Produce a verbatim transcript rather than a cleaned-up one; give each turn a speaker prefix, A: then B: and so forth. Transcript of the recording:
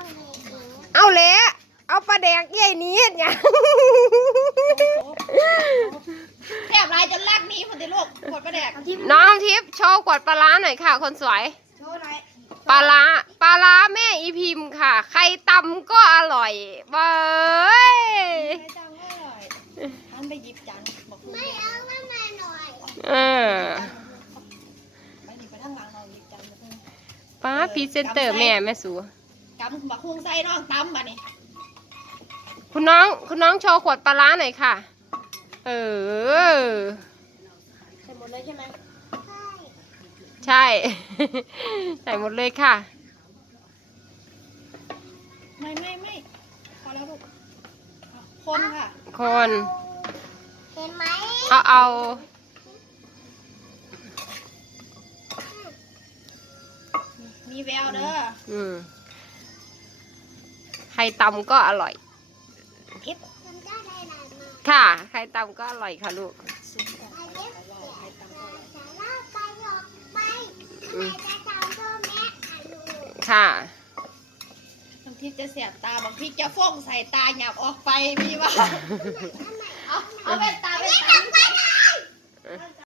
A: เอาเละเอาปลาแดกใหญ่นี้เนี่ย
B: แถบลายจนลากนี้คนที่ลูกกดประแดก
A: น้องทิพย์โชว์ขวดปลาร้าหน่อยค่ะ คนสวย
B: โชว์หน่อย
A: ปลาร้าปลาร้าแม่อีพิมพ์ค่ะใครตำก็อร่อยเบ้ย
B: ใครจำก็อร่อยอันไปหยิบจานบอกคุณ
C: ไม่เอาไม่มาหน่อย
A: เออ
B: ไปหยิบไปทั้งหลังเราหยิบจานมาเพิ่ม
A: ป้าพรีเซนเตอร์แม่แม่สู
B: กำบักคุ้งไส้น้องตำบ่นี่
A: คุณน้องคุณน้องโชว์ขวดปลาร้าหน่อยค่ะ เออ
B: ใส่หมดเลยใช่ไหม
A: ใช่ ใส่หมดเลยค่ะ
B: ไม่ไม่ไม่พอแล้วลูกคนค่ะ
A: คน
C: เห็นไหม
A: เอาเอา
B: มีแววเด้อ
A: อืมใครตำก็อร่อย
B: ทิป
C: ทำได้ไรนานมา
A: ค่ะ ใครตำก็อร่อยค่ะลูก
B: ซุ้มกัน
C: ไปเย็บ
B: ว่า
C: เสีย
B: ให้ตำก็อร่อย
C: สาระไปหยอกไปทำไมจะทำตัวแม่อะลูก
A: ค่ะ
B: บางทีจะเสียบตาบางทีจะฟ้องใส่ตาหยับออกไปมีว่าเอาเอาเป็นตาเป็นตา